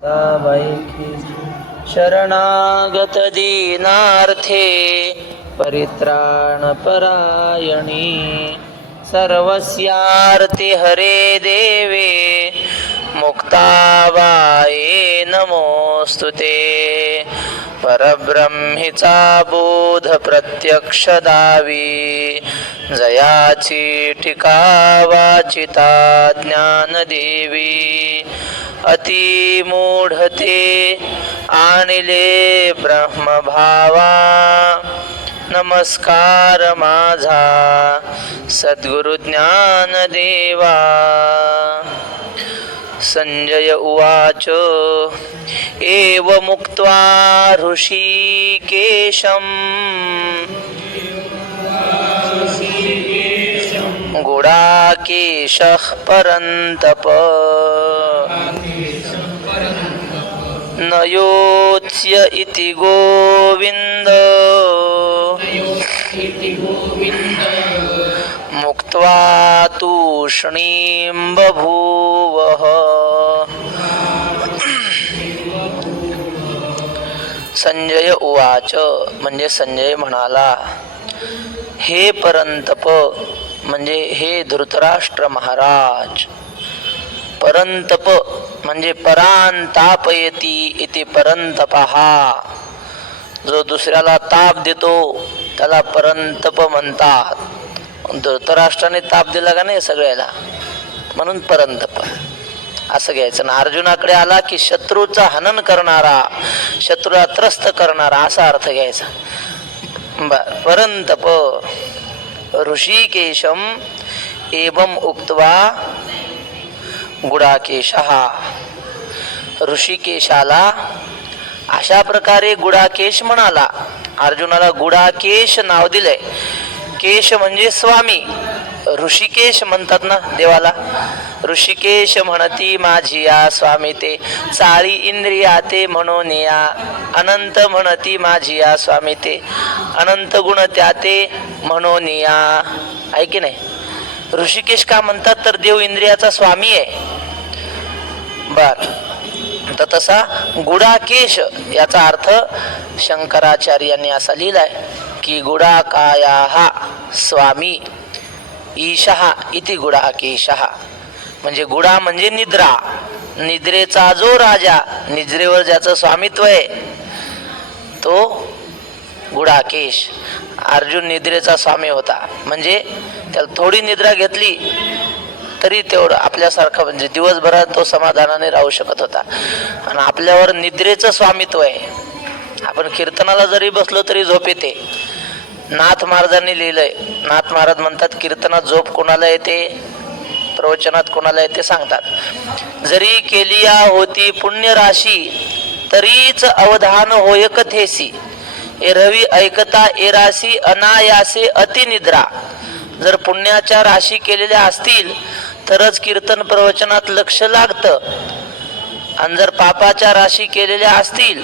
Tabei की शरणागत दीनार्थे परित्राण परायणी सर्वस्यार्थे हरे देवे मुक्ताबाये नमोस्तुते परब्रह्मीचा बोध प्रत्यक्ष दावी जयाची टीका वाचिता ज्ञानदेवी अति मूढते आणिले ब्रह्मभावा नमस्कार माझा सद्गुरु ज्ञानदेवा संजय उवाच एव मुक्त्वा ऋषिकेशं गुडाकेशः परन्तप न योत्स्य इति गोविन्द मुक्त्वा तूष्णीं बभूवः. संजय उवाच म्हणजे संजय म्हणाला, हे परंतप म्हणजे हे धृतराष्ट्र महाराज. परंतप म्हणजे परांतापयती इति परंतपहा, जो दुसऱ्याला ताप देतो त्याला परंतप म्हणतात. धृतराष्ट्राने ताप दिला का नाही सगळ्याला, म्हणून परंतप असं घ्यायचं ना. अर्जुनाकडे आला की शत्रूचा हनन करणारा, शत्रूला त्रस्त करणारा असा अर्थ घ्यायचा. परंतप ऋषिकेशम एवं उक्त्वा गुडाकेशः. ऋषिकेशाला अशा प्रकारे गुडाकेश म्हणाला. अर्जुनाला गुडाकेश नाव दिलंय. केश म्हणजे स्वामी, ऋषिकेश म्हणतात ना देवाला. ऋषिकेश म्हणती माझी या स्वामी ते, चाळी इंद्रिया ते म्हणून या. अनंत म्हणती माझी या स्वामी ते, अनंत गुण त्या ते म्हणून या. आहे की नाही. ऋषिकेश का म्हणतात तर देव इंद्रियाचा स्वामी आहे. बर, तर तसा गुडाकेश याचा अर्थ शंकराचार्यांनी असा लिहिलाय की गुडाकाया स्वामी ईशः इति गुडाकेशः. म्हणजे गुडा म्हणजे निद्रा, निद्रेचा जो राजा, निद्रेवर ज्याचं स्वामित्व आहे तो गुडाकेश. अर्जुन निद्रेचा स्वामी होता, म्हणजे त्याला थोडी निद्रा घेतली तरी तेवढं आपल्यासारखं, म्हणजे दिवसभरात तो समाधानाने राहू शकत होता. आणि आपल्यावर निद्रेचं स्वामित्व आहे. आपण कीर्तनाला जरी बसलो तरी झोप येते. नाथ महाराजांनी लिहिलंय, नाथ महाराज म्हणतात कीर्तनात झोप कोणाला येते, प्रवचनात कोणाला येते सांगतात. जरी केलिया होती पुण्य राशी तरीच अवधान होय कथेसी, एरवी ऐकता एरासी अनायासे अतिनिद्रा. जर पुण्याच्या राशी केलेल्या असतील तरच कीर्तन प्रवचनात लक्ष लागतं, आणि जर पापाच्या राशी केलेल्या असतील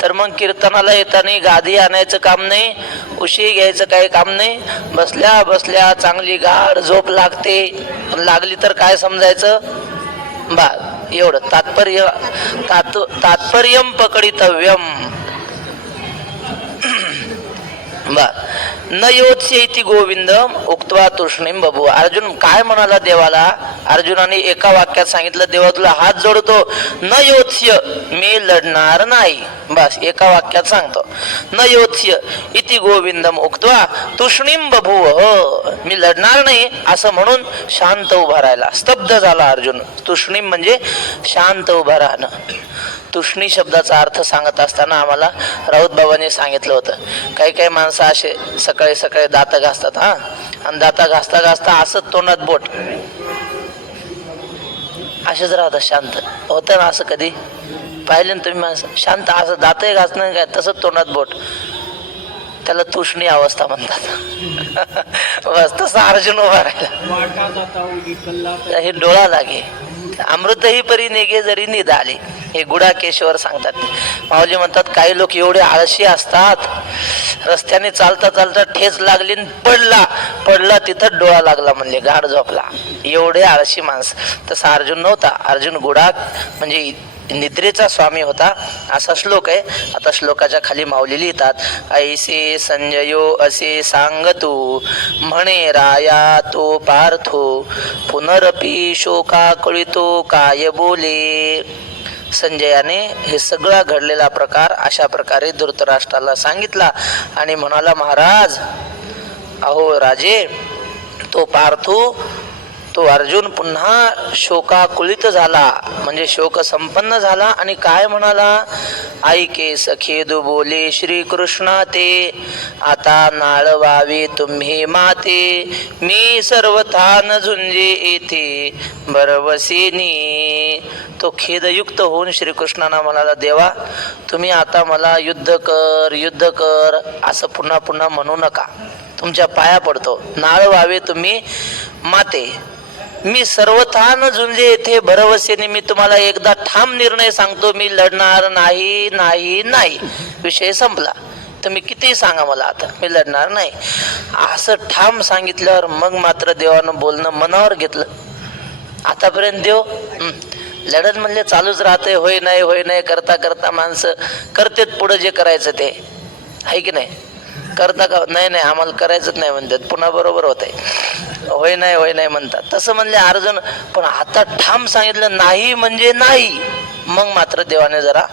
तर मग कीर्तनाला येताना गादी आणायचं काम नाही, उशी घ्यायचं काही काम नाही. बसल्या बसल्या चांगली गाढ झोप लागते. लागली तर काय समजायचं बा, एवढं तात्पर्यम पकडितव्यम. न योत्स्य इति गोविंद उक्त्वा तूष्णीं बभूव. अर्जुन काय म्हणाला देवाला, अर्जुनाने एका वाक्यात सांगितलं, देवा तुला हात जोडतो, न योत्स्य मी लढणार नाही. बस एका वाक्यात सांगतो, न योत्स्य इति गोविंदम उक्त्वा तूष्णीं बभूव. मी लढणार नाही असं म्हणून शांत उभा राहिला. स्तब्ध झाला अर्जुन. तूष्णीं म्हणजे शांत उभा राहणं. तुष्णी शब्दाचा अर्थ सांगत असताना आम्हाला राऊत बाबांनी सांगितलं होतं, काही काही माणसं असे सकाळी सकाळी दात घासतात, हा, आणि दाता घासता घासता असं तोंडात बोट, असेच राहतात. शांत होतं ना असं, कधी पाहिलं ना तुम्ही माणसं शांत असं दातही घासणं काय, तसंच तोंडात बोट, त्याला तुष्णी अवस्था म्हणतात. बस तसा अर्जुन उभा राहिला. हे डोळा लागे अमृतही परी नेगे जरी निधाले, हे गुडाकेशवर सांगतात. माऊली म्हणतात काही लोक एवढे आळशी असतात, रस्त्याने चालता चालता ठेच लागली पडला तिथं डोळा लागला म्हणले, गाढ झोपला. एवढे आळशी माणसं. तसा अर्जुन नव्हता. अर्जुन गुडा म्हणजे निद्रेचा स्वामी होता असा श्लोक आहे. आता श्लोकाच्या खाली माऊली लिहितात, ऐसे संजयो असे सांगतो म्हणे राया तो पार्थो पुनरपी शोकाकुळितो काय बोले. संजयाने हे सगळा घडलेला प्रकार अशा प्रकारे धृतराष्ट्राला सांगितला आणि म्हणाला, महाराज अहो राजे, तो पार्थो तो अर्जुन पुन्हा शोकाकुलित झाला म्हणजे शोक संपन्न झाला आणि काय म्हणाला, ऐके सखेदू बोले श्रीकृष्णा ते आता नाळवावे तुम्ही माते मी सर्वथान झुंजे येथे बरवसेनी. तो खेदयुक्त होऊन श्रीकृष्णांना म्हणाला, देवा तुम्ही आता मला युद्ध कर असं पुन्हा पुन्हा म्हणू नका, तुमच्या पाया पडतो. नाळवावे तुम्ही माते मी सर्वथान झुंजे येथे भरवसेने. मी तुम्हाला एकदा ठाम निर्णय सांगतो, मी लढणार नाही नाही नाही. विषय संपला. तुम्ही किती सांगा मला, आता मी लढणार नाही असं ठाम सांगितल्यावर मग मात्र देवानं बोलणं मनावर घेतलं. आतापर्यंत देव लढत म्हणले चालूच राहते, होय नाही करता करता माणसं करतेत पुढे जे करायचं ते, आहे की नाही. करता का नाही आम्हाला करायचंच नाही म्हणतात, पुन्हा बरोबर होत आहे, होय नाही म्हणतात. तसं म्हणले अर्जुन, पण आता ठाम सांगितलं नाही म्हणजे नाही. मग मात्र देवाने जरा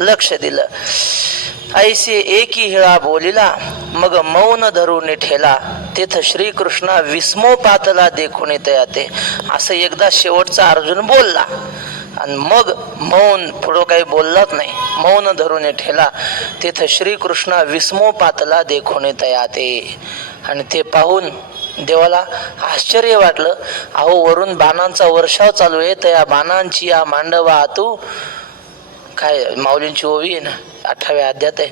लक्ष दिलं. ऐसे एकी हिळा बोलिला मग मौन धरून ठेला तेथ श्रीकृष्णा विस्मोपातला देखून तयाते. असं एकदा शेवटचा अर्जुन बोलला आणि मग मौन, पुढं काही बोललाच नाही, मौन धरून ठेला तेथ श्रीकृष्णा विस्मोपातला देखून तयाते. आणि ते पाहून देवाला आश्चर्य वाटलं. अहो वरून बाणांचा वर्षाव चालू आहे, तर या बाणांची या मांडवा तू काय माऊलींची ओवी आहे ना 18व्या अध्यात आहे,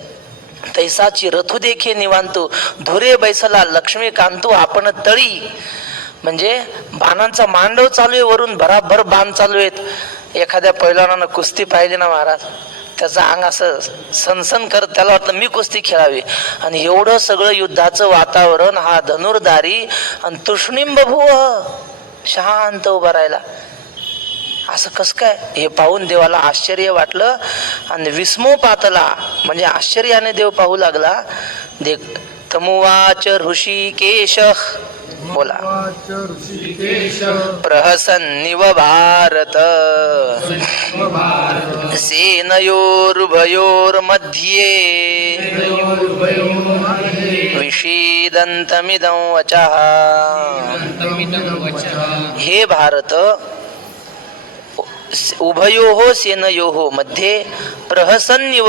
तैसाची रथू देखे निवांतू धुरे बैसला लक्ष्मीकांतू आपण तळी. म्हणजे बाणांचा मांडव चालू आहे, वरून भराभर बाण चालू आहेत. एखाद्या पैलवानानं कुस्ती पाहिली ना महाराज, त्याचं अंग असं सनसन करत, त्याला वाटलं मी कुस्ती खेळावी. आणि एवढं सगळं युद्धाचं वातावरण, हा धनुर्धारी आणि तृष्णिंब भुव शांत उभा राहिला. असं कस काय, हे पाहून देवाला आश्चर्य वाटलं आणि विस्मोपातला म्हणजे आश्चर्याने देव पाहू लागला. तमुवाच ऋषिकेश बोला प्रहसन्निव भारत सेनयोरुभयोर्मध्ये विषीदन्तमिदं वचः. हे भारत, उभयोः सेनयोः मध्ये प्रहसन्निव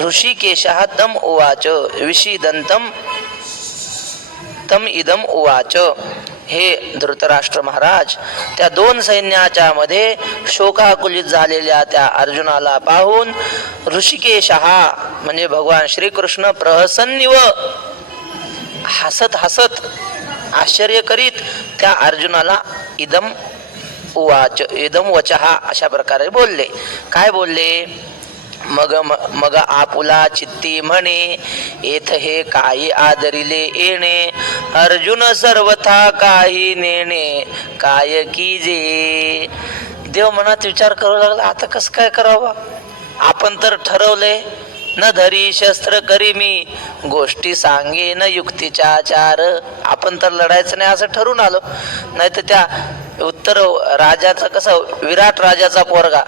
ऋषिकेशः तम उवाच विषीदन्तं तम इदम उवाच. हे धृतराष्ट्र महाराज, त्या दोन सैन्याच्या मध्ये शोकाकुलित झालेल्या त्या अर्जुनाला पाहून ऋषिकेश म्हणजे भगवान श्रीकृष्ण प्रहसन्निव हसत हसत आश्चर्य करीत त्या अर्जुनाला इदम उवाच इदम वचहा अशा प्रकारे बोलले. काय बोलले, मग आपुला चित्ती म्हणे येथ हे काही आदरिले येणे अर्जुन सर्वथा काही नेणे काय कीजे. देव मनात विचार करू लागला, आता कसं काय करावं, आपण तर ठरवले न धरी शस्त्र करी मी गोष्टी सांगे न युक्तीच्या आचार. आपण तर लढायचं नाही असं ठरून आलो. नाही तर त्या उत्तर राजाचा कसं, विराट राजाचा पोरगा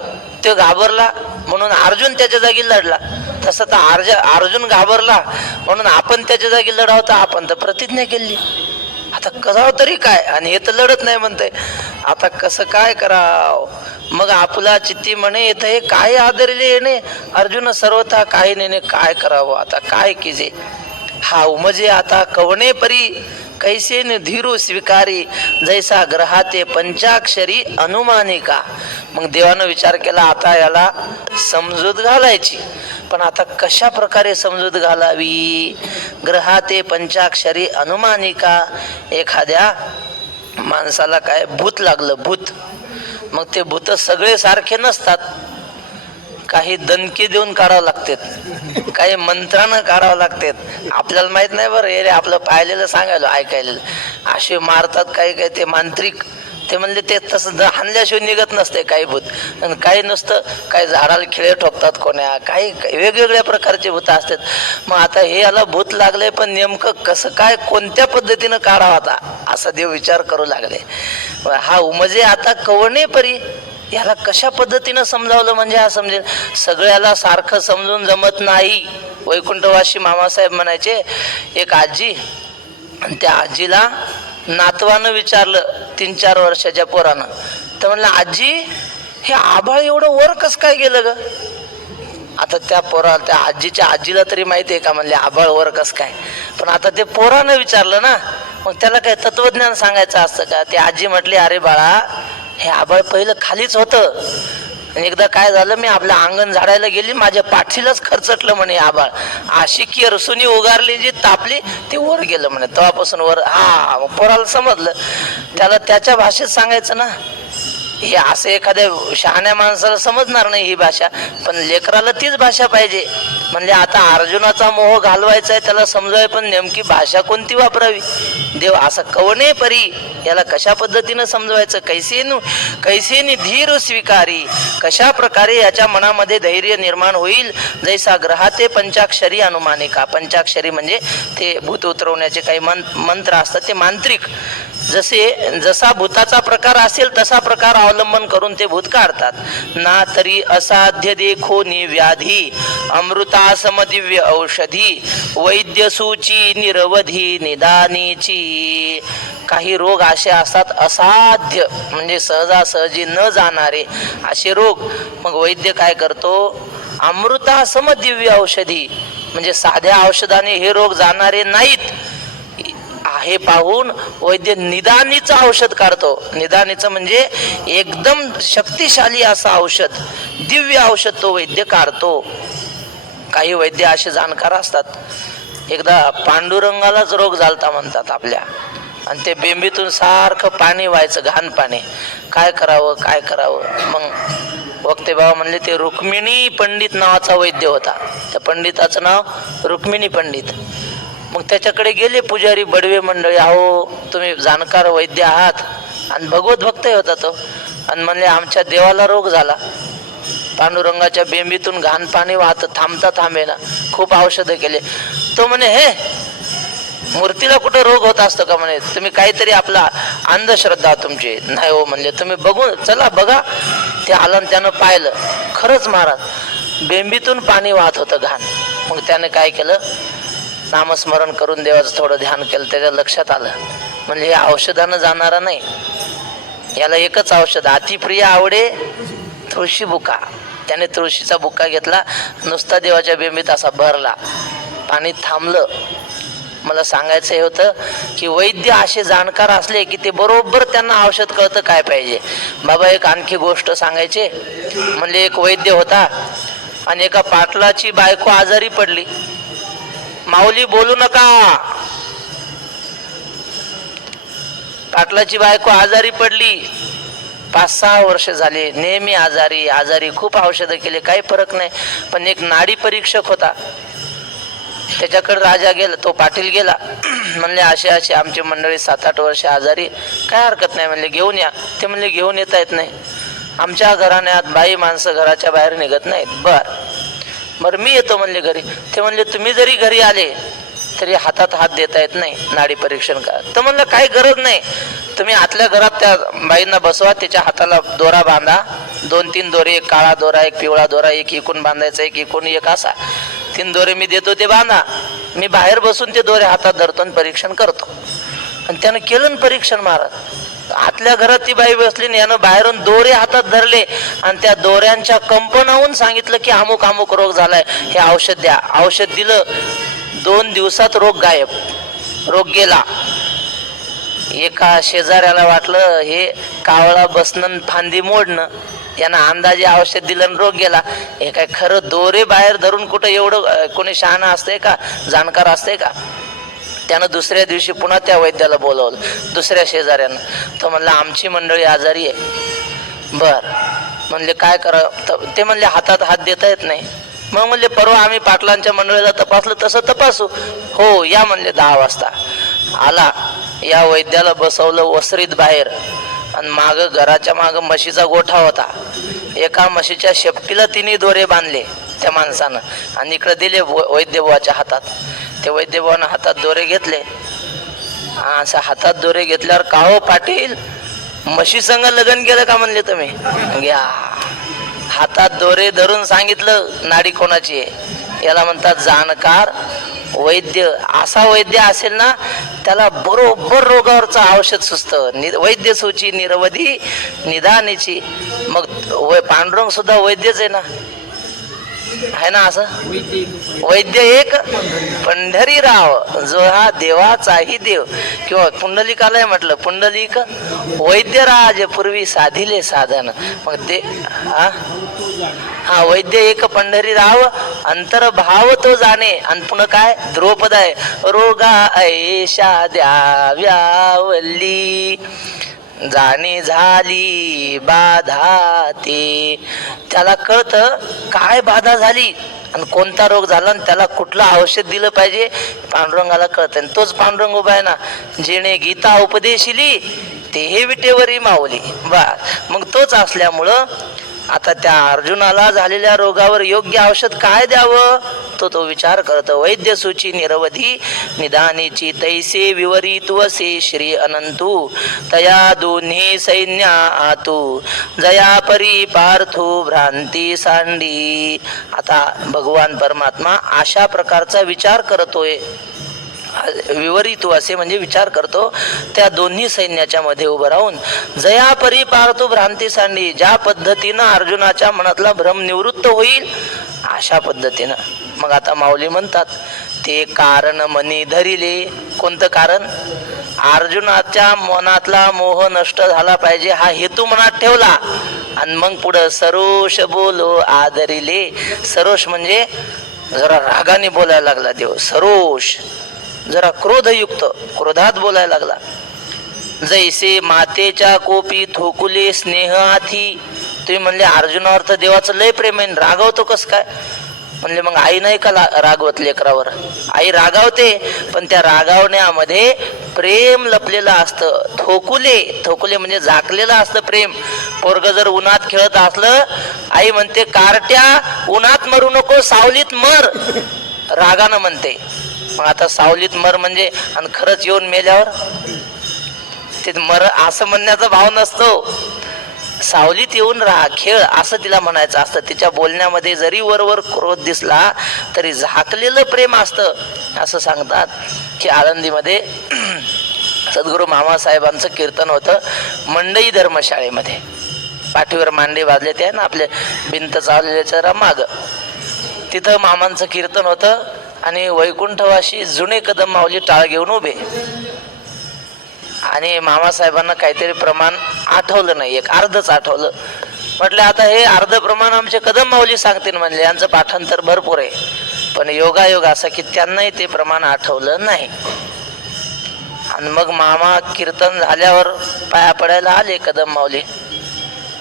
तो घाबरला म्हणून अर्जुन त्याच्या जागी लढला, तसं तर अर्जुन घाबरला म्हणून आपण त्याच्या जागी लढावता. आपण तर प्रतिज्ञा केली, आता कसाव तरी काय, आणि हे तर लढत नाही म्हणतंय, आता कसं काय कराव. मग आपुला चित्ती म्हणे येत हे काय आदरले येणे अर्जुन सर्वथा काही नेणे काय करावं, आता काय कीजे. हा उमजे आता कवणे परी कैसे न धीरू स्वीकारी जैसा ग्रहाते पंचाक्षरी अनुमानिका. मग देवानं विचार केला, आता याला समजूत घालायची, पण आता कशा प्रकारे समजूत घालावी. ग्रहाते पंचाक्षरी अनुमानिका, एखाद्या माणसाला काय भूत लागलं, भूत, मग ते भूत सगळे सारखे नसतात, काही दणके देऊन काढावं लागतात, काही मंत्रानं काढावं लागतात. आपल्याला माहित नाही बरं, हे आपलं पाहिलेलं सांगायला ऐकायला असे मारतात काही काही ते मांत्रिक, ते म्हणले ते तसं हाणल्याशिवाय निघत नसते काही भूत, आणि काही नुसतं काही झाडाला खिळे ठोकतात कोण्या, काही वेगवेगळ्या प्रकारचे भूत असतात. मग आता हे याला भूत लागले, पण नेमकं कसं काय कोणत्या पद्धतीनं काढावा आता असा देव विचार करू लागले. हा उमजे आता कवणे परी, याला कशा पद्धतीनं समजावलं म्हणजे हा समजेल. सगळ्याला सारखं समजून जमत नाही. वैकुंठवासी मामासाहेब म्हणायचे, एक आजी, आणि त्या आजीला नातवानं विचारलं 3-4 वर्षाच्या पोरानं, तर म्हणलं आजी हे आभाळ एवढं वर कसं काय गेलं ग. आता त्या आजीच्या आजीला तरी माहिती आहे का म्हणले आभाळ वर कसं काय, पण आता ते पोरानं विचारलं ना, मग त्याला काय तत्वज्ञान सांगायचं असतं का. ती आजी म्हटली, अरे बाळा हे आभाळ पहिलं खालीच होतं, आणि एकदा काय झालं, मी आपलं अंगण झाडायला गेली, माझ्या पाठीलाच खरचटलं म्हणे आभाळ, अशी की रसुनी उगारली जी तापली ते वर गेलं म्हणे. तेव्हापासून वर. हा मग पोराला समजलं. त्याला त्याच्या भाषेत सांगायचं ना, हे असं एखाद्या शहाण्या माणसाला समजणार नाही ही भाषा, पण लेकराला तीच भाषा पाहिजे. म्हणजे आता अर्जुनाचा मोह घालवायचा आहे, त्याला समजावे, पण नेमकी भाषा कोणती वापरावी. देव असा कवणे परी, याला कशा पद्धतीनं समजवायचं. कैसेनी धीर स्वीकारी, कशा प्रकारे याच्या मनामध्ये धैर्य निर्माण होईल. जैसा ग्रहाते पंचाक्षरी अनुमानिका. पंचाक्षरी म्हणजे ते भूत उतरवण्याचे काही मंत्र असतात, ते मांत्रिक. जसा भूताचा प्रकार असेल तसा प्रकार अवलंबन करून ते भूत काढतात. ना तरी असाध्य देखोनी व्याधी, अमृता समदिव्य औषधी, वैद्य सूची निरवधी निदानीची. काही रोग असे असतात असाध्य, म्हणजे सहजासहजी न जाणारे असे रोग. मग वैद्य काय करतो, अमृता समदिव्य औषधी, म्हणजे साध्या औषधाने हे रोग जाणारे नाहीत हे पाहून वैद्य निदानीचं औषध काढतो. निदानीचं म्हणजे एकदम शक्तिशाली असं औषध, दिव्य औषध तो वैद्य काढतो. काही वैद्य असे जाणकार असतात. एकदा पांडुरंगालाच रोग झालता म्हणतात आपल्या, आणि ते बेंबीतून सारखं पाणी व्हायचं, घाण पाणी. काय करावं. मग वक्ते बाबा म्हणले, ते रुक्मिणी पंडित नावाचा वैद्य होता. त्या पंडिताचं नाव रुक्मिणी पंडित. मग त्याच्याकडे गेले पुजारी बडवे मंडळी, अहो तुम्ही जाणकार वैद्य आहात आणि भगवत भक्तही होता तो, आणि म्हणले आमच्या देवाला रोग झाला, पांडुरंगाच्या बेंबीतून घाण पाणी वाहत थांबता थांबेना, खूप औषधं केले. तो म्हणे, हे मूर्तीला कुठे रोग होत असतो का म्हणे, तुम्ही काहीतरी आपला अंधश्रद्धा तुमची. नाही हो म्हणले, तुम्ही बघून चला बघा. ते आलं आणि त्यानं पाहिलं, खरंच महाराज बेंबीतून पाणी वाहत होतं घाण. मग त्याने काय केलं, नामस्मरण करून देवाचं थोडं ध्यान केलं. त्याच्या लक्षात आलं, म्हणजे हे औषधानं जाणारं नाही, याला एकच औषध, अतिप्रिय आवडे तुळशी बुका. त्याने तुळशीचा बुक्का घेतला, नुसता देवाच्या बेंबीत असा भरला, पाणी थांबलं. मला सांगायचं हे होतं की वैद्य असे जाणकार असले की ते बरोबर त्यांना औषध कळतं काय पाहिजे. बाबा एक आणखी गोष्ट सांगायचे. म्हणजे एक वैद्य होता आणि एका पाटलाची बायको आजारी पडली. माऊली बोलू नका. पाटलाची बायको आजारी पडली, 5-6 वर्ष झाले, नेहमी आजारी, खूप औषधं केले, काही फरक नाही. पण एक नाडी परीक्षक होता, त्याच्याकडे राजा गेला, तो पाटील गेला. म्हणले असे आमची मंडळी 7-8 वर्ष आजारी, काय हरकत नाही म्हणले, घेऊन या. ते म्हणले घेऊन येता येत नाही, आमच्या घराण्यात बाई माणसं घराच्या बाहेर निघत नाहीत. बरं मी येतो म्हणले घरी. ते म्हणले तुम्ही जरी घरी आले तरी हातात हात देता येत नाही नाडी परीक्षण करा. तर म्हणलं काही गरज नाही, तुम्ही आतल्या घरात त्या बाईंना बसवा, त्याच्या हाताला दोरा बांधा, 2-3 दोरे, एक काळा दोरा, एक पिवळा दोरा, एक इकून बांधायचा, एक इकून, एक असा 3 दोरे मी देतो, ते बांधा. मी बाहेर बसून ते दोरे हातात धरतो आणि परीक्षण करतो. आणि त्यानं केलं परीक्षण महाराज. आतल्या घरात ती बाई बसली आणि यानं बाहेरून दोरे हातात धरले आणि त्या दोऱ्यांच्या कंपनावून सांगितलं की अमुक अमुक रोग झालाय, हे औषध द्या. औषध दिलं, 2 दिवसात रोग गायब, रोग गेला. एका शेजाऱ्याला वाटलं हे कावळा बसणं फांदी मोडणं, यानं अंदाजे औषध दिलं आणि रोग गेला. हे काय खरं दोरे बाहेर धरून कुठं एवढं कोणी शहाणा असतंय का, जाणकार असतंय का. त्यानं दुसऱ्या दिवशी पुन्हा त्या वैद्याला बोलवलं, दुसऱ्या शेजाऱ्यानं. तो म्हणला आमची मंडळी आजारी आहे. बर म्हणले काय करा, ते म्हणले हातात हात देता येत नाही. मग म्हणले परवा आम्ही पाटलांच्या मंडळीला तपासलं तसं तपासू. हो या म्हणले 10 वाजता. आला, या वैद्याला बसवलं वसरीत बाहेर आणि माग घराच्या माग म्हशीचा गोठा होता. एका म्हशीच्या शेपटीला तिने दोरे बांधले त्या माणसानं आणि इकडे दिले वैद्यभावाच्या हातात. ते वैद्यभावानं हातात दोरे घेतले. असं हातात दोरे घेतल्यावर का हो पाटील, म्हशी संग लग्न केलं का म्हणले तुम्ही? घ्या हातात दोरे धरून सांगितलं नाडी कोणाची आहे. याला म्हणतात जाणकार वैद्य. असा वैद्य असेल ना त्याला बरोबर रोगावरचं औषध सुचतं. वैद्य सूची निरवधी निदानीची. मग पांडुरंग सुद्धा वैद्यच आहे ना, आहे ना. असं वैद्य एक पंढरीराव, जो हा देवाचाही देव. किंवा पुंडलिकाला म्हटलं पुंडलिक वैद्यराज पूर्वी साधिले साधन. मग ते हा वैद्य एक पंढरीराव अंतर्भाव तो जाणे. आणि पुन्हा काय द्रौपद आहे, रोगा ऐशा द्याव्यावली जाणे झाली बाधा. ते त्याला कळतं काय बाधा झाली आणि कोणता रोग झाला आणि त्याला कुठलं औषध दिलं पाहिजे पांडुरंगाला कळतं. आणि तोच पांडुरंग उभा आहे ना, जेणे गीता उपदेशिली ते हे विटेवरी माऊली. बा मग तोच असल्यामुळं आता त्या अर्जुनाला झालेल्या रोगावर योग्य औषध काय द्यावं तो विचार करतो. वैद्य सूची निरवधी निदानीची तैसे विवरितवसे श्री अनंतू तया दोन्ही सैन्या आतू जया परी पार्थू भ्रांती सांडी. आता भगवान परमात्मा अशा प्रकारचा विचार करतोय. विवरितू असे म्हणजे विचार करतो. त्या दोन्ही सैन्याच्या मध्ये उभं राहून जया परी पार्थू भ्रांती सांडी, ज्या पद्धतीनं अर्जुनाच्या मनातला भ्रम निवृत्त होईल अशा पद्धतीनं. मग आता माऊली म्हणतात ते कारण मनी धरिले. कोणतं कारण? अर्जुनाच्या मनातला मोह नष्ट झाला पाहिजे हा हेतू मनात ठेवला. आणि मग पुढं सरोष बोलो आदरिले. सरोष म्हणजे जरा रागाने बोलायला लागला देव. सरोष जरा क्रोधयुक्त, क्रोधात बोलायला लागला. जैसे मातेच्या कोपी थोकुले स्नेह आथी. तुम्ही म्हणले अर्जुनावर तर देवाचं लय प्रेम आहे, रागवतो कस काय? म्हणले मग आई नाही का रागवत लेकरावर? आई रागावते, पण त्या रागावण्यामध्ये प्रेम लपलेलं असतं. थोकुले, थोकुले म्हणजे झाकलेलं असतं प्रेम. पोरग जर उन्हात खेळत असलं, आई म्हणते कारट्या उन्हात मरू नको, सावलीत मर, रागानं म्हणते. मग आता सावलीत मर म्हणजे आणि खरंच येऊन मेल्यावर ते मर असं म्हणण्याचा भाव नसतो. सावलीत येऊन राहा, खेळ असं तिला म्हणायचं असतं. तिच्या बोलण्यामध्ये जरी वरवर क्रोध दिसला तरी झाकलेलं प्रेम असतं. असं सांगतात की आळंदीमध्ये सद्गुरू मामासाहेबांचं कीर्तन होतं मंडई धर्मशाळेमध्ये. पाठीवर मांडे बांधले ते ना आपले भिंत चालल्याच्या माग, तिथं मामांचं कीर्तन होतं. आणि वैकुंठवाशी जुने कदम माऊली टाळ घेऊन उभे. आणि मामासाहेबांना काहीतरी प्रमाण आठवलं नाही, एक अर्धच आठवलं. म्हटलं आता हे अर्ध प्रमाण आमचे कदम माऊली सांगतील म्हणले, यांचं पाठांतर भरपूर आहे. पण योगायोग असा की त्यांनाही ते प्रमाण आठवलं नाही. आणि मग मामा कीर्तन झाल्यावर पाया पडायला आले कदम माऊली.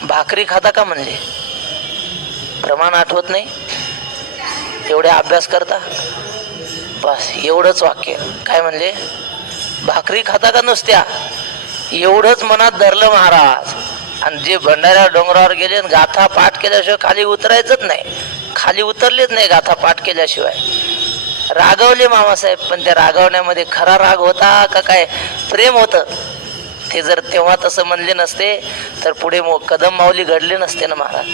भाकरी खाता का म्हणले. प्रमाण आठवत नाही, एवढे अभ्यास करता? बस एवढंच वाक्य. काय म्हणले? भाकरी खाता का नुसत्या? एवढंच मनात धरलं महाराज. आणि जे भंडाऱ्या डोंगरावर गेले गाथा पाठ केल्याशिवाय खाली उतरायचंच नाही. खाली उतरलेच नाही गाथा पाठ केल्याशिवाय. रागवले मामासाहेब, पण त्या रागवण्यामध्ये खरा राग होता का काय प्रेम होतं? ते जर तेव्हा तसं म्हणले नसते तर पुढे कदम माऊली घडले नसते ना महाराज.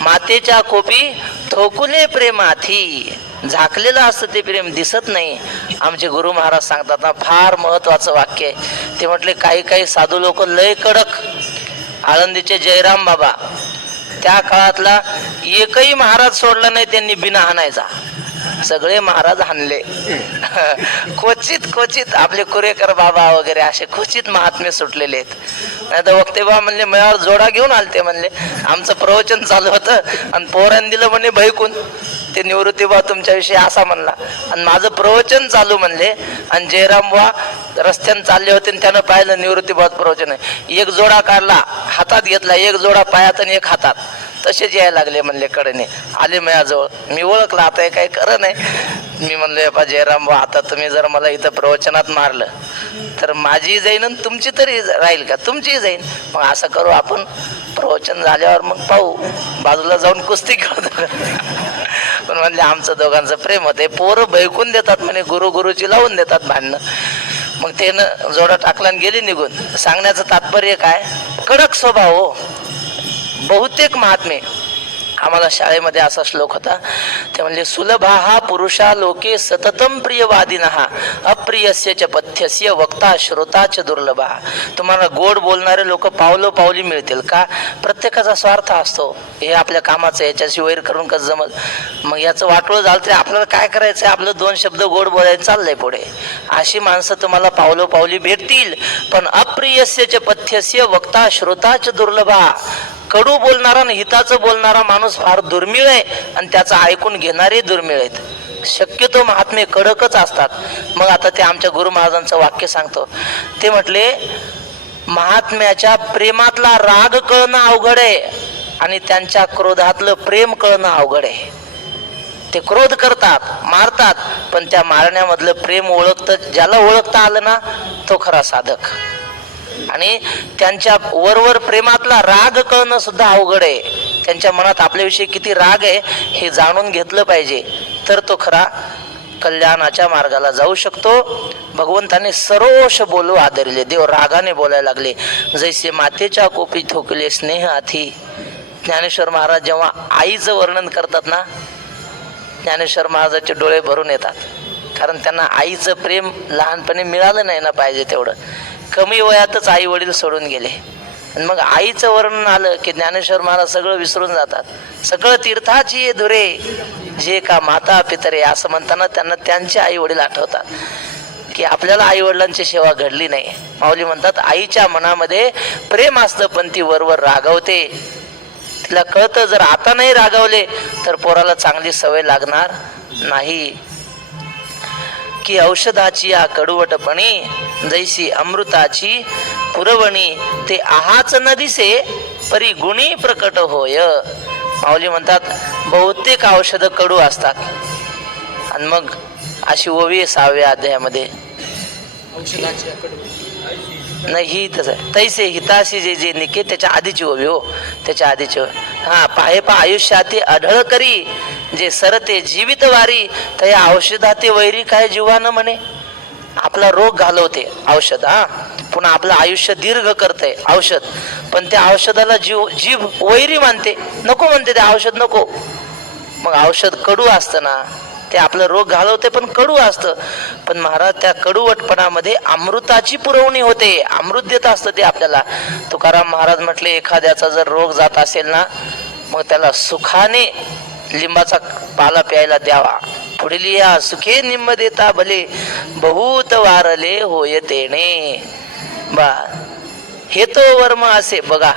मातेच्या कोपी थोकुले प्रेमाथी, झाकलेलं असतं ते प्रेम, दिसत नाही. आमचे गुरु महाराज सांगतात ना, फार महत्वाचं वाक्य आहे. ते म्हटले काही काही साधू लोक लय कडक. आळंदीचे जयराम बाबा, त्या काळातला एकही महाराज सोडला नाही त्यांनी बिना हाणायचा. सगळे महाराज हाणले. क्वचित आपले कुरेकर बाबा वगैरे असे क्वचित महात्मे सुटलेले आहेत. नाही तर वक्ते बाबा म्हणले मयावर जोडा घेऊन आलते म्हणले. आमचं प्रवचन चालू होतं आणि पोरांनी दिलं म्हणे भैकून. ते निवृत्तीबा तुमच्याविषयी असा म्हणला आणि माझं प्रवचन चालू म्हणले. आणि जयराम बुवा रस्त्यानं चालले होते आणि त्यानं पाहिलं निवृत्तीबात प्रवचन आहे. एक जोडा काढला, हातात घेतला, एक जोडा पायात आणि एक हातात. तसेच यायला लागले म्हणले कडेने. आले माझ्याजवळ, मी ओळखला आता हे काही खरं नाही. मी म्हणलो बाबा जयराम बुवा, आता तुम्ही जर मला इथं प्रवचनात मारलं तर माझी जाईन आणि तुमची तरी राहील का? तुमची जाईन. मग असं करू आपण, प्रवचन झाल्यावर मग पाहू, बाजूला जाऊन कुस्ती खेळतो. पण म्हणले आमचं दोघांचं प्रेम होते. पोरं भैकून देतात म्हणे, गुरुची लावून देतात भांडणं. मग त्यानं जोडा टाकला आणि गेली निघून. सांगण्याचं तात्पर्य काय? कडक स्वभाव हो. बहुतेक महात्मे, आम्हाला शाळेमध्ये असा श्लोक होता, ते म्हणजे सुलभा हा पुरुषा लोके सततम प्रियवादिनः अप्रियस्य च पथ्यस्य वक्ता श्रोता च दुर्लभा. तुम्हाला गोड बोलणारे लोक पावलोपावली मिळतील का? प्रत्येकाचा स्वार्थ असतो, हे आपल्या कामाचं, याच्याशी वैर करून कसं जमल. मग याचं वाटोळं झालं तरी आपल्याला काय करायचं, आपलं दोन शब्द गोड बोलायचं चाललंय पुढे. अशी माणसं तुम्हाला पावलोपावली भेटतील. पण अप्रियस्य च पथ्यस्य वक्ता श्रोता च दुर्लभा. कडू बोलणारा आणि हिताचं बोलणारा माणूस फार दुर्मिळ आहे, आणि त्याचं ऐकून घेणारे दुर्मिळ आहेत. शक्यतो महात्मे कडकच असतात. मग आता ते आमच्या गुरु महाराजांचं वाक्य सांगतो. ते म्हटले, महात्म्याच्या प्रेमातला राग कळणं अवघड आहे आणि त्यांच्या क्रोधातलं प्रेम कळणं अवघड आहे. ते क्रोध करतात, मारतात, पण त्या मारण्यामधलं प्रेम ओळखतं, ज्याला ओळखता आलं ना तो खरा साधक. आणि त्यांच्या वरवर प्रेमातला राग कळणं सुद्धा अवघड आहे. त्यांच्या मनात आपल्याविषयी किती राग आहे हे जाणून घेतलं पाहिजे, तर तो खरा कल्याणाच्या मार्गाला जाऊ शकतो. भगवंताने सरोष बोलू आदरले. देव रागाने बोलायला लागले. जैसे मातेच्या कोपरी थोकले स्नेह आधी. ज्ञानेश्वर महाराज जेव्हा आईचं वर्णन करतात ना, ज्ञानेश्वर महाराजाचे डोळे भरून येतात. कारण त्यांना आईचं प्रेम लहानपणी मिळालं नाही ना पाहिजे तेवढं. कमी वयातच आई वडील सोडून गेले. आणि मग आईचं वर्णन आलं की ज्ञानेश्वर महाराज सगळं विसरून जातात. सगळं तीर्थाची धुरे जे का माता पितरे, असं म्हणताना त्यांना त्यांचे आई वडील आठवतात की आपल्याला आई वडिलांची सेवा घडली नाही. माऊली म्हणतात, आईच्या मनामध्ये प्रेम असतं पण ती वरवर रागवते. तिला कळतं जर आता नाही रागवले तर पोराला चांगली सवय लागणार नाही. की औषधाची या कडवटपणी जैसी अमृताची पुरवणी, ते आहाच न दिसे परी गुणी प्रकट होय. माऊली म्हणतात, बहुतेक औषध कडू असतात. आणि मग अशी ओवी 6व्या अध्यायामध्ये नाही तैसे हिताशी जे जे निके, त्याच्या आधीची ओवी हो, त्याच्या आधीची. हा, पाहे पा आयुष्याते अढळ करी जे सरते जीवित वारी, त्या औषधाते वैरी काय जीवानं म्हणे. आपला रोग घालवते औषध, हा, पुन्हा आपलं आयुष्य दीर्घ करते औषध, पण त्या औषधाला जीव वैरी मानते, नको म्हणते ते औषध नको. मग औषध कडू असतं ना, ते आपलं रोग घालवते पण कडू असतं. पण महाराज त्या कडूवटपणामध्ये अमृताची पुरवणी होते, अमृत देत असतं ते आपल्याला. तुकाराम महाराज म्हटले, एखाद्याचा जर रोग जात असेल ना, मग त्याला सुखाने लिंबाचा पाला प्यायला द्यावा. पुढील या सुखे निम्म देता भले बहुत वारले होय तेणे. बा, हे तो वर्म असे. बघा,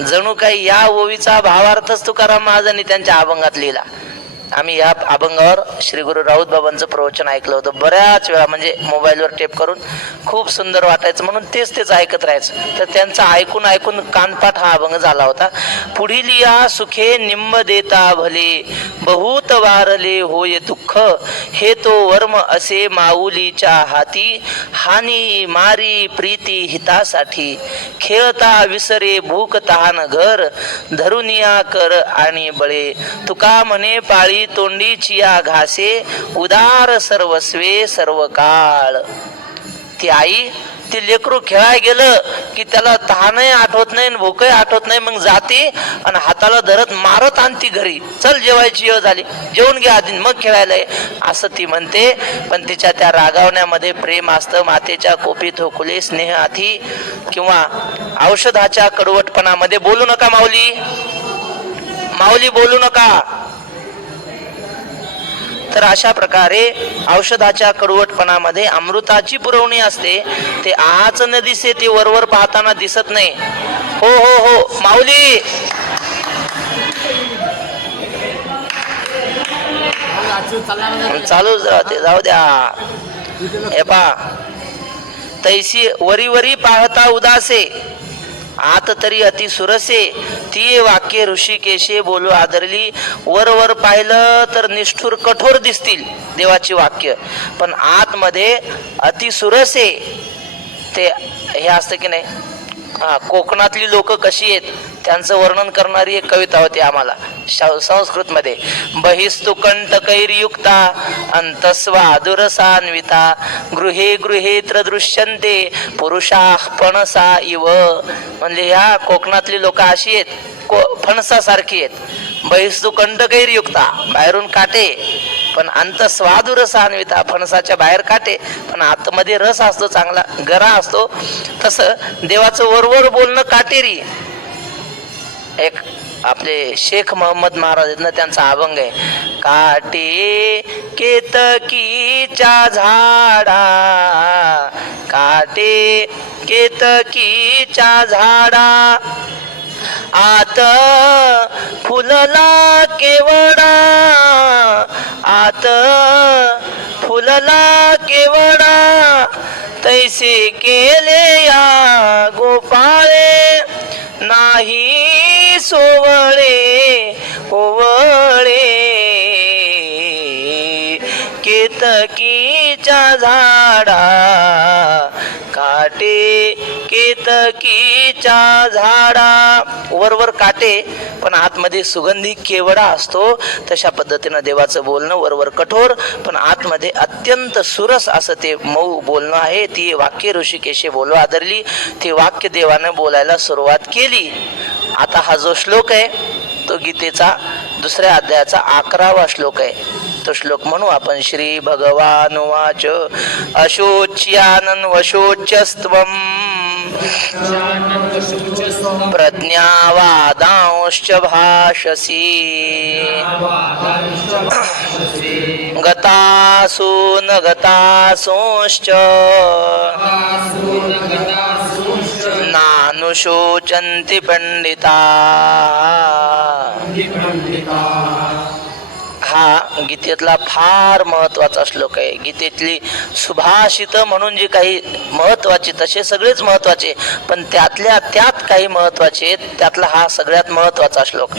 जणू काही या ओवीचा भावार्थच तुकाराम महाराजांनी त्यांच्या अभंगात लिहिला. आम्ही या अभंगावर श्री गुरु राऊत बाबांचं प्रवचन ऐकलं होतं बऱ्याच वेळा, म्हणजे मोबाईलवर टेप करून. खूप सुंदर वाटायचं म्हणून तेच ऐकत राहायचं. तर त्यांचा ऐकून ऐकून कानपाठ हा अभंग झाला होता. पुढील या सुखे निम्म देता भले बहुत वारले होय दुःख, हे तो वर्म असे माऊलीच्या हाती, हानी मारी प्रीती हितासाठी, खेळता विसरे भूक तहान घर, धरुनिया कर आणि बळे, तुका म्हणे पाळी तोंडी चिया घासे, उदार सर्वस्वे सर्व काळ. ती आई, ती लेकरू खेळायला गेलं की त्याला तहानही आठवत नाही, भूकही आठवत नाही. मग जाते आणि हाताला धरत मारत आणती घरी. चल जेवायची वेळ झाली, जेवून घ्या आधी मग खेळायला ये, असं ती म्हणते. पण तिच्या त्या रागावण्यामध्ये प्रेम असतं. मातेच्या कोपी थोकुले स्नेह आधी, किंवा औषधाच्या कडवटपणामध्ये बोलू नका माऊली, माऊली बोलू नका. तर अशा प्रकारे औषधाच्या कडवटपणामध्ये अमृताची पुरवणी असते. ते आज न दिसे, ते वरवर पाहताना दिसत नाही. हो हो हो माऊली, चालूच राहते, जाऊ द्या. हे पा, तैसी वरी वरी पाहता उदासे, आत तरी अति सुरसे, ती वाक्य ऋषिकेशे बोलू आदरली. वर पाहिलं तर निष्ठुर कठोर दिसतील देवाची वाक्य, पण आतमध्ये अति सुरसे, ते हे असतं की नाही, कोकणातली लोक कशी आहेत त्यांचं वर्णन करणारी एक कविता होती आम्हाला संस्कृतमध्ये. बहिस्तु कंटकैर्युक्ता अंतस्वादुरसान्विता गृहे गृहेत्र दृश्यन्ते पुरुषाः पणसा इव. म्हणजे ह्या कोकणातली लोक अशी आहेत, फणसासारखी आहेत. बहिस्तु कंटकैर्युक्ता, बाहेरून काटे पण अंतस्वादु रसान्विता, फणसाच्या बाहेर काटे पण आतमध्ये रस असतो, चांगला गरा असतो. तसं देवाचं वरवर बोलणं काटेरी. एक आपले शेख मोहम्मद महाराज आहेत ना, त्यांचा अभंग आहे, काटे केतकीच्या झाडा, काटे केतकीच्या झाडा, आत फुलला केवडा, आत फुलला केवडा, तैसे केले या गोपाळे, नाही सोवळे ओवळे, केतकीच्या झाडा, काटे केतकीच्या झाडा. वरवर काटे पण आतमध्ये सुगंधी केवडा असतो. तशा पद्धतीनं देवाचं बोलणं वरवर कठोर पण आतमध्ये अत्यंत सुरस असं ते मऊ बोलणं आहे. ती वाक्य ऋषिकेशे बोलवा आदरली, ती वाक्य देवानं बोलायला सुरुवात केली. आता हा जो श्लोक आहे तो गीतेचा 2ऱ्या अध्यायाचा 11वा श्लोक आहे. तो श्लोक म्हणू आपण. श्री भगवान वाच अशोच्यानन वशोच्यस्त्वं प्रज्ञावादांश्च भाषसी, गतासु न गतासूंश्च नानुशोचन्ति पंडिता. हा गीतेतला फार महत्वाचा श्लोक आहे. गीतेतली सुभाषित म्हणून जे काही महत्वाचे, तसे सगळेच महत्वाचे, पण त्यातल्या त्यात काही महत्वाचे आहेत. त्यातला हा सगळ्यात महत्वाचा श्लोक.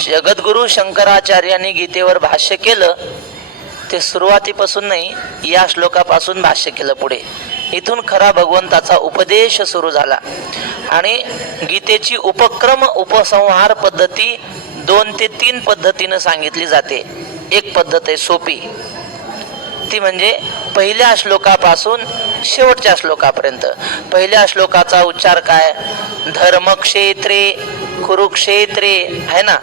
जगद्गुरु शंकराचार्यांनी गीतेवर भाष्य केलं ते सुरुवातीपासून नाही, या श्लोकापासून भाष्य केलं पुढे. इथून खरा भगवंताचा उपदेश सुरू झाला. आणि गीतेची उपक्रम उपसंहार पद्धती 2 ते 3 पद्धतीनं सांगितली जाते. एक पद्धत आहे सोपी, ती म्हणजे पहिल्या श्लोकापासून शेवटच्या श्लोकापर्यंत. पहिल्या श्लोकाचा उच्चार काय, धर्मक्षेत्रे कुरुक्षेत्रे आहे ना.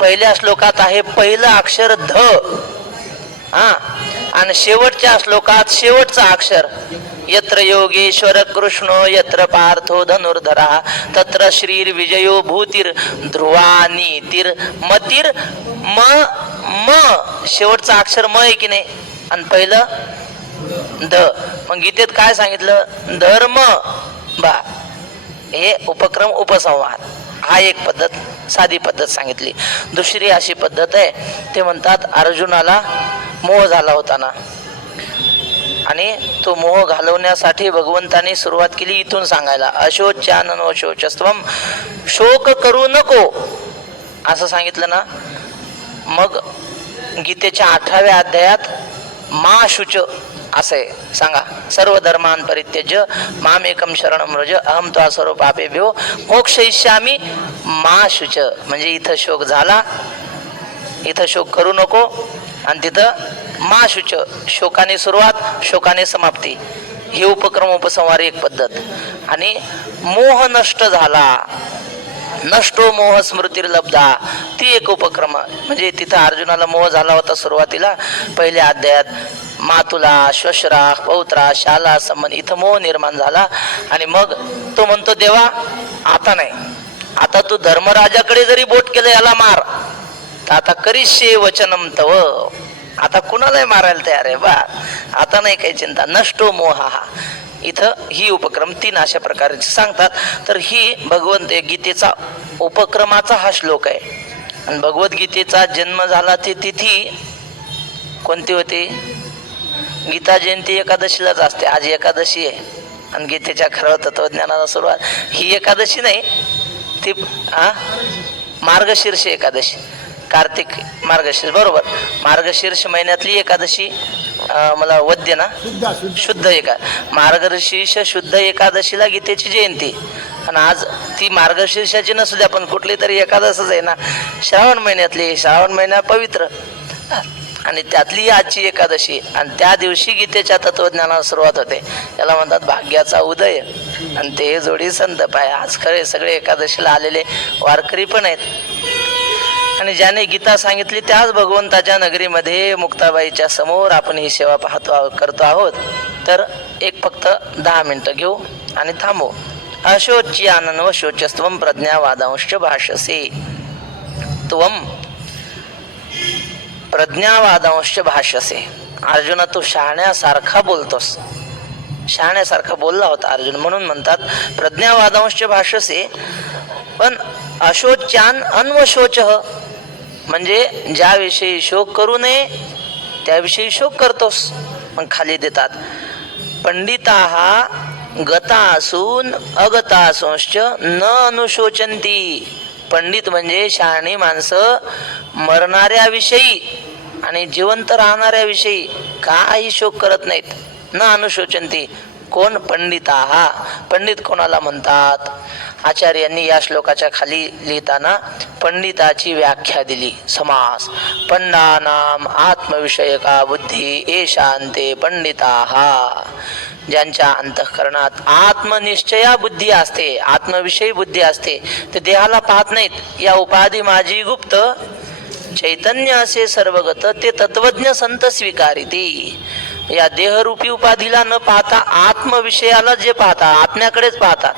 पहिल्या श्लोकात आहे पहिलं अक्षर ध, आणि शेवटच्या श्लोकात शेवटचं अक्षर यत्र योगेश्वर कृष्ण यत्र पार्थो धनुर्धरा तत्र श्रीर विजयो भूतीर ध्रुवा नीतीर मतीर म. शेवटचं अक्षर म आहे की नाही, आणि पहिलं ध. मग गीतेत काय सांगितलं, धर्म बा. हे उपक्रम उपसंवाद. हा एक पद्धत, साधी पद्धत सांगितली. दुसरी अशी पद्धत आहे, ते म्हणतात अर्जुनाला मोह झाला होता ना, आणि तो मोह घालवण्यासाठी भगवंताने सुरुवात केली इथून सांगायला. अशोच्यानन अशोचस्त्वम, शोक करू नको असं सांगितलं ना. मग गीतेच्या 8व्या अध्यायात मा शुच असे सांगा, सर्व धर्मान परित्यज्य मामेकम शरणं व्रज अहम त्वा सर्व पापेभ्यो मोक्षयिष्यामि मा शुच. म्हणजे इथं शोक झाला, इथं शोक करू नको, आणि तिथं मा शुच, शोकाने सुरुवात शोकाने समाप्ती. ही उपक्रम उपसंहार एक पद्धत. आणि मोह नष्ट झाला, नष्टो मोह स्मृती लब्धा, ती एक उपक्रम. म्हणजे तिथं अर्जुनाला मोह झाला होता सुरुवातीला पहिल्या अध्यायात. मातुला श्वशरा पौत्रा शाला संबंध, इथं मोह निर्माण झाला. आणि मग तो म्हणतो देवा आता नाही, आता तू धर्मराजाकडे जरी बोट केलं याला मार, तर आता करिष्ये वचनम तव, आता कुणालाही मारायला तयार आहे बा, आता नाही काही चिंता. नष्टो मोह हा. इथं ही उपक्रम 3 अशा प्रकारचे सांगतात. तर ही भगवंत गीतेचा उपक्रमाचा हा श्लोक आहे. आणि भगवद्गीतेचा जन्म झाला ती तिथी कोणती होती, गीता जयंती एकादशीलाच असते. आज एकादशी आहे आणि गीतेच्या खरं तत्वज्ञानाला सुरुवात ही एकादशी नाही, ती मार्गशीर्ष एकादशी, कार्तिक मार्गशीर्ष, बरोबर. मार्गशीर्ष महिन्यातली एकादशी मला वद्य ना शुद्ध मार्गशीर्ष शुद्ध एकादशीला गीतेची जयंती. आणि आज ती मार्गशीर्षाची नसू द्या पण कुठली तरी एकादशच आहे ना, श्रावण महिन्यातली, श्रावण महिना पवित्र आणि त्यातली आजची एकादशी. आणि त्या दिवशी गीतेच्या तत्वज्ञानाला सुरुवात होते. त्याला म्हणतात भाग्याचा उदय. आणि ते जोडी संत पाय. आज खरे सगळे एकादशीला आलेले वारकरी पण आहेत. आणि ज्याने गीता सांगितली त्याच भगवंताच्या नगरीमध्ये मुक्ताबाईच्या समोर आपण ही सेवा करतो आहोत. तर एक फक्त 10 मिनिटं घेऊ आणि थांबू. अशोच्यानन व शोचस्त्वं प्रज्ञावादांश्च भाषसे. त्वं प्रज्ञावादांश्च भाषसे. अर्जुना तू शहाण्यासारखा बोलतोस. शहाण्यासारखा बोलला होता अर्जुन, म्हणून म्हणतात प्रज्ञावादांश्च भाषसे. पण अशोच्यान अन्वशोच म्हणजे ज्याविषयी शोक करू नये त्याविषयी शोक करतोस. मग खाली देतात पंडिता गता असून अगतासंश्च न अनुशोचंती. पंडित म्हणजे शहाणी माणसं मरणाऱ्याविषयी आणि जिवंत राहणाऱ्याविषयी काही शोक करत नाहीत. न अनुशोचंती. कोण? पंडिता. पंडित कोणाला म्हणतात? आचार्यांनी या श्लोकाच्या खाली लिहिताना पंडिताची व्याख्या दिली. समास पंडानाम आत्मविषयका बुद्धी एशांते पंडिता. ज्यांच्या अंतःकरणात आत्मनिश्चया बुद्धी असते, आत्मविषयी बुद्धी असते, ते देहाला पाहत नाहीत. या उपाधी माझी गुप्त चैतन्य असे सर्वगत ते तत्वज्ञ संत स्वीकारिती. या देहरूपी उपाधीला न पाहता आत्मविषयाला जे पाहता, आत्म्याकडेच पाहता.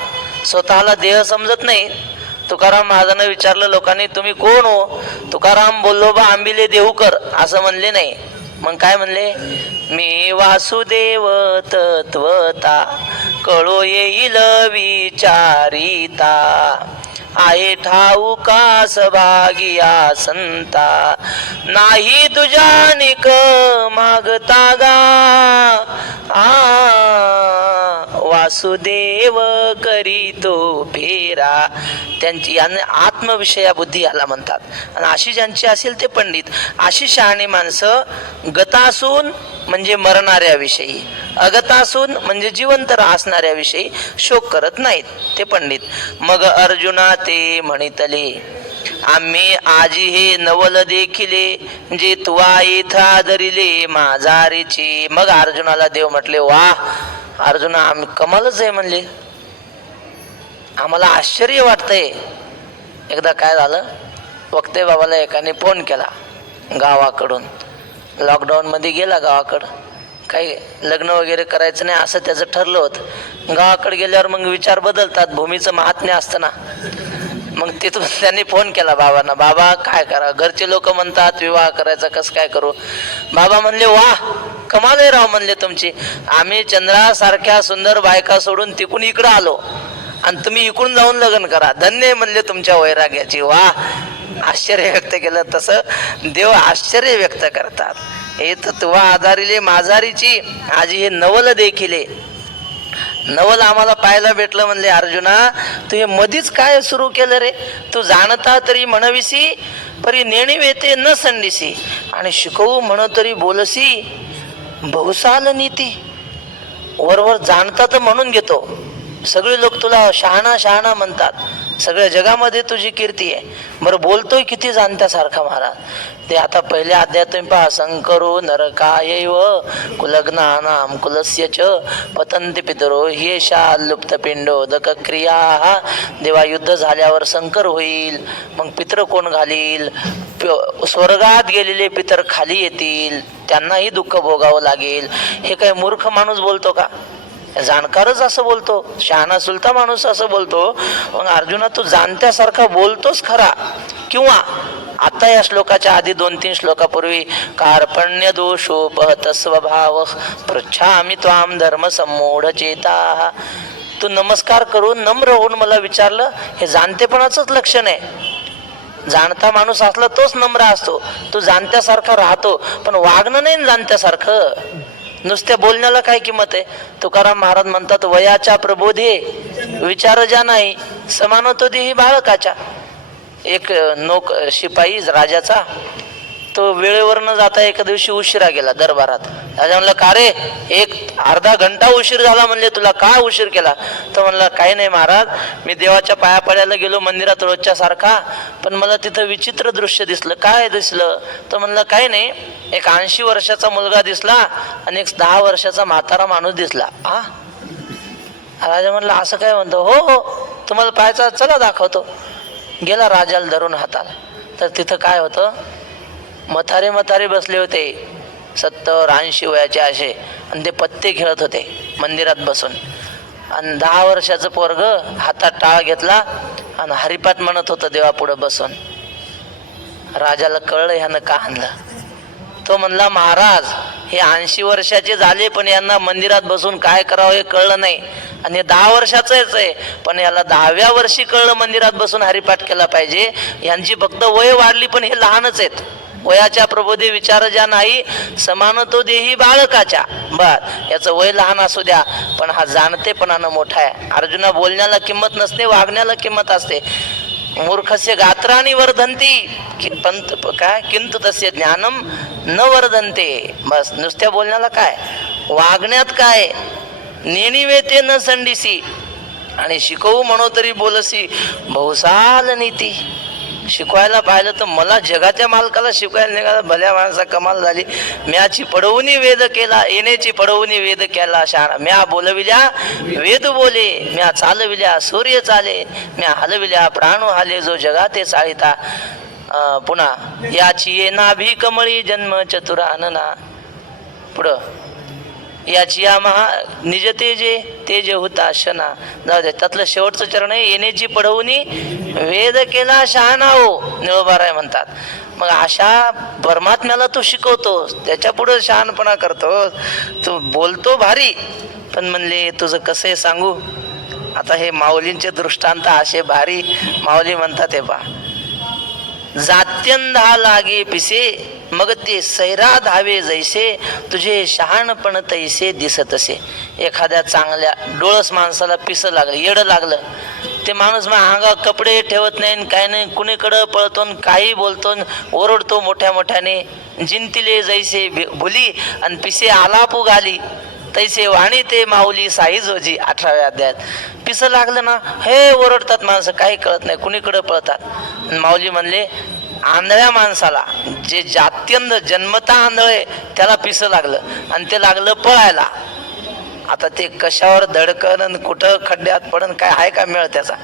स्वतःला देह समजत नाही. तुकाराम महाराजांना विचारलं लोकांनी, तुम्ही कोण हो? तुकाराम बोललो बा आंबिले देहूकर, असं म्हणले नाही. मग काय म्हणले? मी वासुदेव तत्वता कळो येईल विचारिता. आहे ठाऊका सभागिया संता नाही तुझ्यानिक मागता गा. वासुदेव करीतो फेरा. त्यांची आत्मविषया बुद्धी याला म्हणतात. आणि अशी ज्यांची असेल ते पंडित. अशी शहाणी माणसं गतासून म्हणजे मरणाऱ्याविषयी, अगतासून म्हणजे जिवंत असणाऱ्याविषयी शोक करत नाहीत, ते पंडित. मग अर्जुना ते म्हणितले आम्ही आजी हे नवल देखिले जे तुवा इथं धरिले माझारीची. मग अर्जुनाला देव म्हटले, वा अर्जुना आम्ही कमालच आहे म्हणले, आम्हाला आश्चर्य वाटतंय. एकदा काय झालं, वक्ते बाबाला एकाने फोन केला गावाकडून. लॉकडाऊन मध्ये गेला गावाकडं, काही लग्न वगैरे करायचं नाही असं त्याचं ठरलं होतं. गावाकडे गेल्यावर मग विचार बदलतात, भूमीचं महात्म्य असतं ना. मग तिथून त्यांनी फोन केला बाबांना, बाबा काय करा, घरचे लोक म्हणतात विवाह करायचा, कसं काय करू. बाबा म्हणले, वा कमाल आहे राव म्हणले तुमची, आम्ही चंद्रासारख्या सुंदर बायका सोडून तिकून इकडं आलो आणि तुम्ही इकडून जाऊन लग्न करा, धन्य म्हणले तुमच्या वैराग्याची. वा आश्चर्य व्यक्त केलं. तसं देव आश्चर्य व्यक्त करतात. हे तत्व आधारिले माझारीची आजी हे नवल देखिले. नवल आम्हाला पाहायला भेटलं म्हणले. अर्जुना तू हे मधीच काय सुरू केलं रे? तू जाणता तरी म्हणविसी परी नेणी वेते न संडीसी. आणि शिकवू म्हण तरी बोलसी बहुसाल नीती. वरवर जाणता तर म्हणून घेतो, सगळे लोक तुला शहाणा शहाणा म्हणतात, सगळ्या जगामध्ये तुझी कीर्ती आहे. बरं बोलतोय किती जाणत्यासारखा महाराज. ते आता पहिल्या अध्यायात तुम्ही पहा, संकरो नरकायैव कुलग्नानाम कुलस्य च पतंती पितरो ह्येषा लुप्त पिंडोदक क्रिया. देवा युद्ध झाल्यावर संकर होईल, मग पितर कोण घालील? स्वर्गात गेलेले पितर खाली येतील, त्यांनाही दुःख भोगावं लागेल. हे काय मूर्ख माणूस बोलतो का? जाणकारच असं बोलतो, शहाणा सुलता माणूस असं बोलतो. मग अर्जुना तू जाणत्यासारखा बोलतोस खरा, किंवा आता या श्लोकाच्या आधी 2-3 श्लोकापूर्वी कार्पण्य दोषोपहत स्वभाव पृच्छामि त्वाम धर्म संमूढ चेता. तू नमस्कार करून नम्र होऊन मला विचारलं, हे जाणतेपणाचंच लक्षण आहे. जाणता माणूस असला तोच नम्र असतो. तू जाणत्यासारखा राहतो पण वागणं नाही जाणत्यासारखं. नुसत्या बोलण्याला काय किंमत आहे? तुकाराम महाराज म्हणतात, वयाच्या प्रबोधे विचार ज्या नाही समानतो देही बाळकाच्या. एक शिपाई राजाचा तो वेळेवर न जाता एका दिवशी उशिरा गेला दरबारात. राजा म्हणलं का रे, एक अर्धा घंटा उशीर झाला म्हणले, तुला का उशीर केला? तर म्हणला काही नाही महाराज, मी देवाच्या पाया पडायला गेलो मंदिरात रोजच्या सारखा, पण मला तिथं विचित्र दृश्य दिसलं. काय दिसलं? तर म्हणलं काही नाही, एक 80 वर्षाचा मुलगा दिसला आणि एक 10 वर्षाचा म्हातारा माणूस दिसला. राजा म्हणला असं काय म्हणतो? हो हो, तुम्हाला पाहायचा, चला दाखवतो. गेला राजाला धरून हाताला. तर तिथं काय होतं, म्हातारे बसले होते 70-80 वयाचे असे, आणि ते पत्ते खेळत होते मंदिरात बसून. आणि 10 वर्षाचं पोरग हातात टाळ घेतला आणि हरिपाठ म्हणत होतं देवापुढं बसून. राजाला कळलं ह्यानं का आणलं. तो म्हणला महाराज, हे 80 वर्षाचे झाले पण यांना मंदिरात बसून काय करावं हे कळलं नाही, आणि हे 10 वर्षाचंच आहे पण याला 10व्या वर्षी कळलं मंदिरात बसून हरिपाठ केला पाहिजे. यांची फक्त वय वाढली पण हे लहानच आहेत. वयाच्या प्रबोधे विचार ज्या नाही, समान तो देही बाळकाच्या. बर, याचं वय लहान असू द्या पण हा जाणतेपणानं मोठा आहे. अर्जुना, बोलण्याला किंमत नसते, वागण्याला किंमत असते. मूर्खस्य गात्राणी वर्धंती पंत काय किंतु तस्य ज्ञानम न वर्धंते. बस, नुसत्या बोलण्याला काय, वागण्यात काय. नेणी वेते न संडीसी, आणि शिकवू म्हणू तरी बोलसी बहुसाल नीती. शिकवायला पाहिलं तर मला जगाच्या मालकाला शिकवायला निघाला, भल्या माणसा कमाल झाली. म्याची पडवूनी वेद केला, येण्याची पडवूनी वेद केला शहाणा. म्या बोलविल्या वेद बोले, म्या चालविल्या सूर्य चाले, म्या हलविल्या प्राणू हाले, जो जगाते चाळिता. पुन्हा याची ये नाभी कमळी जन्म चतुरानना. पुढं याची या महा निज तेजे तेज होता शना. जाऊ दे, त्यातलं शेवटचं चरण आहे, येण्याची पडवणी वेद केला शहाणा हो, निळोबाराय म्हणतात. मग अशा परमात्म्याला तू शिकवतोस, त्याच्या पुढे शहाणपणा करतोस, तू बोलतो भारी, पण म्हणले तुझं कसं सांगू. आता हे माऊलींचे दृष्टांत असे भारी. माऊली म्हणतात हे बा, जात्यंधा लागे पिसे मग ते सैरा धावे जैसे, तुझे शहाणपण तैसे दिसतसे. एखाद्या चांगल्या डोळस माणसाला पिस लागलं, येडं लागलं, ते माणूस मग अंगा कपडे ठेवत नाही, काय नाही, कुणीकडं पळतो, काही बोलतो, ओरडतो मोठ्या मोठ्याने. जिंतिले जैसे भुली आणि पिसे आलापू घाली, तैसे वाणी ते माऊली साई जोजी. 18व्या अध्यायात पिसं लागलं ना, हे ओरडतात माणसं, काही कळत नाही, कुणीकडे पळतात. माऊली म्हणले, आंधळ्या माणसाला, जे जात्यंध जन्मता आंधळे, त्याला पिसं लागलं आणि ते लागलं पळायला. आता ते कशावर धडकन, कुठं खड्ड्यात पडन, काय आहे का मिळ त्याचा.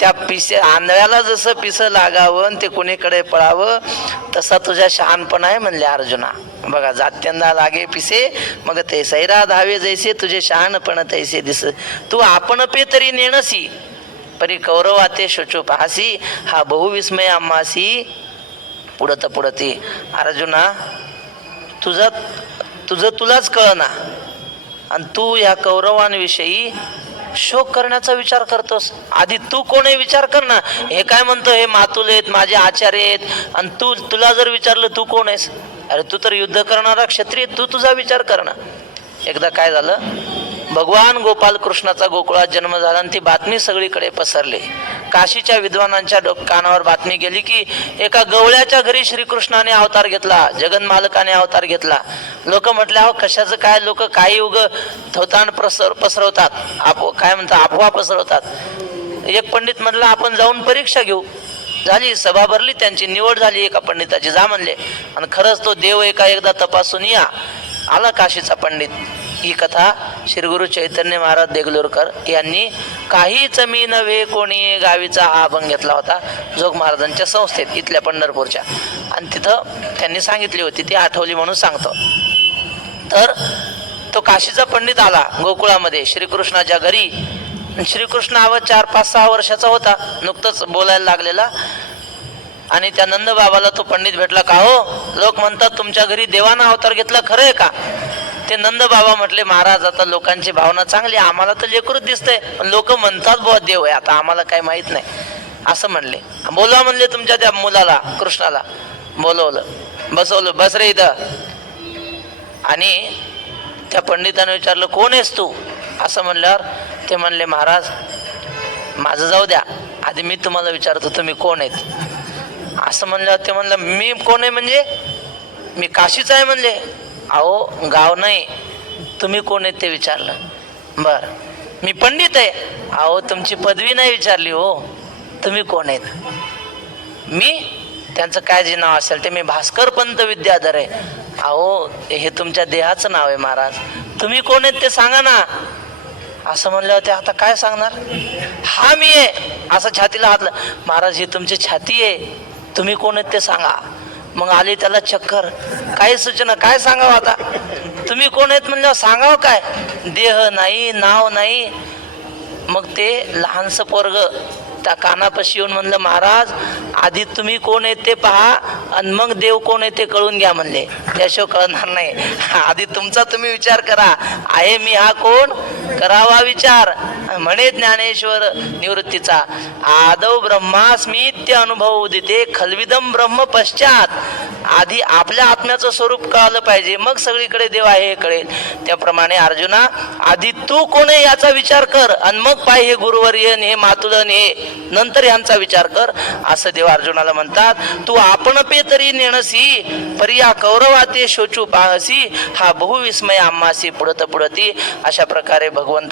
त्या पिसे आंधळ्याला जसं पिसं लागावं ते कुणीकडे पळावं, तसा तुझ्या शहाणपणा आहे म्हणले अर्जुना. बघा, जात्यंदा लागे पिसे मग ते सैरा धावे जैसे, तुझे शहाणपण तैसे दिस. तू आपण पे तरी नेणसी, परी कौरवाते शुचू पाहसी, हा बहुविस्मय आम्हासी. पुढं ती अर्जुना, तुलाच कळना आणि तू ह्या कौरवांविषयी शोक करण्याचा विचार करतोस. आधी तू कोण आहे विचार कर ना. हे काय म्हणतो, हे मातुले आहेत, माझे आचार्य आहेत, आणि तुला जर विचारलं तू कोण आहेस, अरे तू तर युद्ध करणारा क्षत्रिय, तू तुझा विचार कर ना. एकदा काय झालं, भगवान गोपाल कृष्णाचा गोकुळात जन्म झाला आणि ती बातमी सगळीकडे पसरली. काशीच्या विद्वानांच्या कानावर बातमी गेली की एका गवळ्याच्या घरी श्रीकृष्णाने अवतार घेतला, जगन्मालकाने अवतार घेतला. लोक म्हटले, अहो कशाचं काय, लोक काही उग थोतांड पसरवतात, काय म्हणतात, अफवा पसरवतात. एक पंडित म्हटला, आपण जाऊन परीक्षा घेऊ. झाली, सभा भरली, त्यांची निवड झाली एका पंडिताची, जा म्हणले. आणि खरंच तो देव एकदा तपासून या. आला काशीचा पंडित. ही कथा श्री गुरु चैतन्य महाराज देगलूरकर यांनी काहीच मी नव्हे कोणी गावीचा हा अभंग घेतला होता जोग महाराजांच्या संस्थेत, इथल्या पंढरपूरच्या, आणि तिथं त्यांनी सांगितली होती, ती आठवली म्हणून सांगतो. तर तो काशीचा पंडित आला गोकुळामध्ये श्रीकृष्णाच्या घरी. श्रीकृष्ण हा 4-5-6 वर्षाचा होता, नुकतंच बोलायला लागलेला. आणि त्या नंद बाबाला तो पंडित भेटला. का हो, लोक म्हणतात तुमच्या घरी देवाना अवतार घेतला, खरं आहे का? ते नंद बाबा म्हटले, महाराज आता लोकांची भावना चांगली, आम्हाला तर लेकरूच दिसतंय, पण लोक म्हणतात बुवा देव आहे, आता आम्हाला काही माहित नाही असं म्हणले. बोलवा म्हणले तुमच्या त्या मुलाला, कृष्णाला. बोलवलं, बसवलं, बस रे इथं. आणि त्या पंडिताने विचारलं, कोण आहेस तू असं म्हणल्यावर ते म्हणले, महाराज माझं जाऊ द्या, आधी मी तुम्हाला विचारतो तुम्ही कोण आहेत. असं म्हणलं ते म्हणलं मी कोण आहे म्हणजे मी काशीच आहे म्हणले. अहो गाव नाही, तुम्ही कोण आहेत ते विचारलं. बर मी पंडित आहे. अहो तुमची पदवी नाही विचारली हो, तुम्ही कोण आहेत. मी त्यांचं काय जे नाव असेल ते मी भास्कर पंत विद्याधर आहे. अहो हे तुमच्या देहाचं नाव आहे महाराज, तुम्ही कोण आहेत ते सांगा ना. असं म्हणलं होते आता काय सांगणार. हा मी आहे असं छातीला हातलं. महाराज ही तुमची छाती आहे, तुम्ही कोण आहेत ते सांगा. मग आली त्याला चक्कर, काय सूचना काय सांगावं आता. तुम्ही कोण आहेत म्हणल्यावर सांगावं काय, देह नाही नाव नाही. मग ते लहानसं पोरग त्या कानापाशी येऊन म्हणलं महाराज आधी तुम्ही कोण आहेत ते पहा आणि मग देव कोण आहे ते कळून घ्या म्हणले. त्याशिवाय कळणार नाही. आधी तुमचा तुम्ही विचार करा, आहे मी हा कोण, करावा विचार. म्हणे ज्ञानेश्वर निवृत्तीचा, आदौ ब्रह्मास्मित्य अनुभव उदिते खलविदम ब्रह्म पश्चात. आधी आपल्या आत्म्याचं स्वरूप कळालं पाहिजे, मग सगळीकडे देव आहे हे कळेल. त्याप्रमाणे अर्जुना आधी तू कोण आहे याचा विचार कर आणि मग पाय हे गुरुवर्यन हे मातुलन हे नंतर यांचा विचार कर. असं देव अर्जुनाला म्हणतात. तू आपण पे तरी नेणसी पर्या कौरवाते शोचू पाहसी हा बहुविस्मय आम्हासी पुढत पुढती. अशा प्रकारे भगवंत